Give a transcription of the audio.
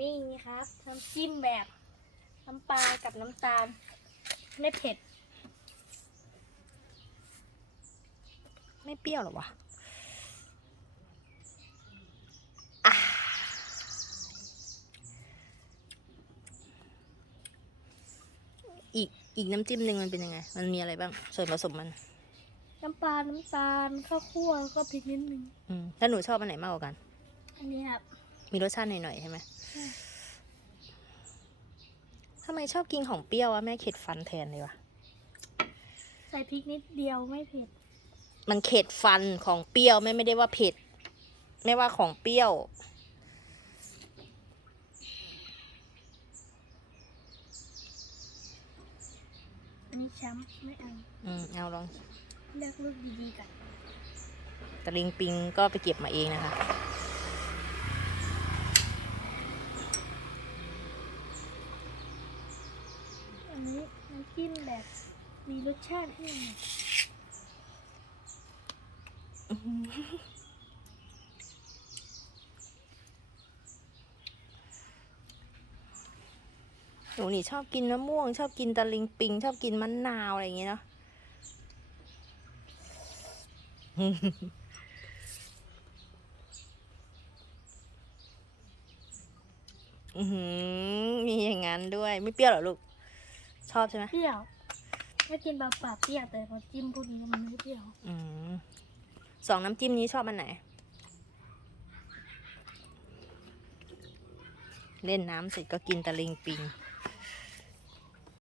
นี่ครับน้ำจิ้มแบบน้ำปลากับน้ำตาล ไม่เผ็ด ไม่เปรี้ยวหรอวะอะอีกอีกน้ำจิ้มหนึ่งมันเป็นยังไง มันมีอะไรบ้าง ส่วนผสมมัน น้ำปลา น้ำตาล ข้าวคั่วแล้วก็พริกนิดนึง อืม แล้วหนูชอบอันไหนมากกว่ากัน อันนี้ครับ มีรสชาติหน่อยๆใช่ไหมใช่ทำไมชอบกินของเปรี้ยววะแม่เข็ดฟันแทนเลยวะใส่พริกนิดเดียวไม่เผ็ด มันเข็ดฟันของเปรี้ยวแม่ไม่ได้ว่าเผ็ดไม่ว่าของเปรี้ยว อันนี้ช้ำไม่เอา อืมเอาลองเลือกลูกดีๆกันตะลิงปิงก็ไปเก็บมาเองนะคะ อันนี้น้ำจิ้มแบบมีรสชาติให้หน่อยหนูนี่ชอบกินมะม่วง ชอบกินตะลิงปิง ชอบกินมะนาวอะไรอย่างเงี้ยเนาะอือหือมีอย่างนั้นด้วย ไม่เปรี้ยวหรอลูก ชอบใช่ไหมเปรี้ยวไม่กินปลาปลาเปรี้ยวแต่พอจิ้มพวกนี้มันไม่เปรี้ยว อืมสองน้ำจิ้มนี้ชอบอันไหน เล่นน้ำเสร็จก็กินตะลิงปิง